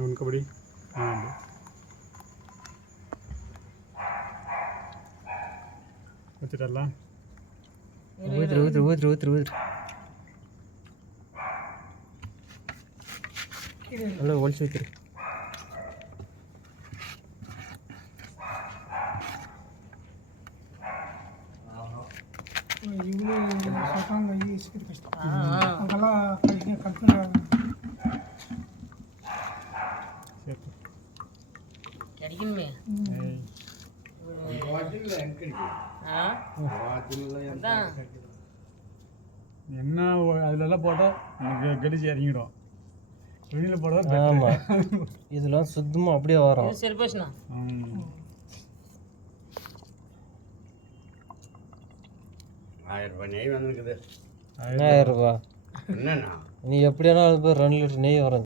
உனக்குபடி வச்சுட்டலாம் ஊத்துரு நல்லா ஒழிச்சு ஊத்துரு. ಇವು ಸಾಕಾಗಿ ಸಿಕ್ಕಿದ ಕಷ್ಟ ಹಂಗೆಲ್ಲ ಕಲ್ಪನೆ கிடைக்கணுமே என்ன அதுலலாம் போட்டால் கடிச்சு இறங்கிடும். வெளியில் போட்டால் ஆமாம், இதெல்லாம் சுத்தமாக அப்படியே வரும். சரி போச்சுண்ணா 1000 ரூபாய் நெய் வந்துருக்குது. 1000 ரூபா என்னண்ணா நீ எப்படியானா 2 லிட்டர் நெய் வரும்.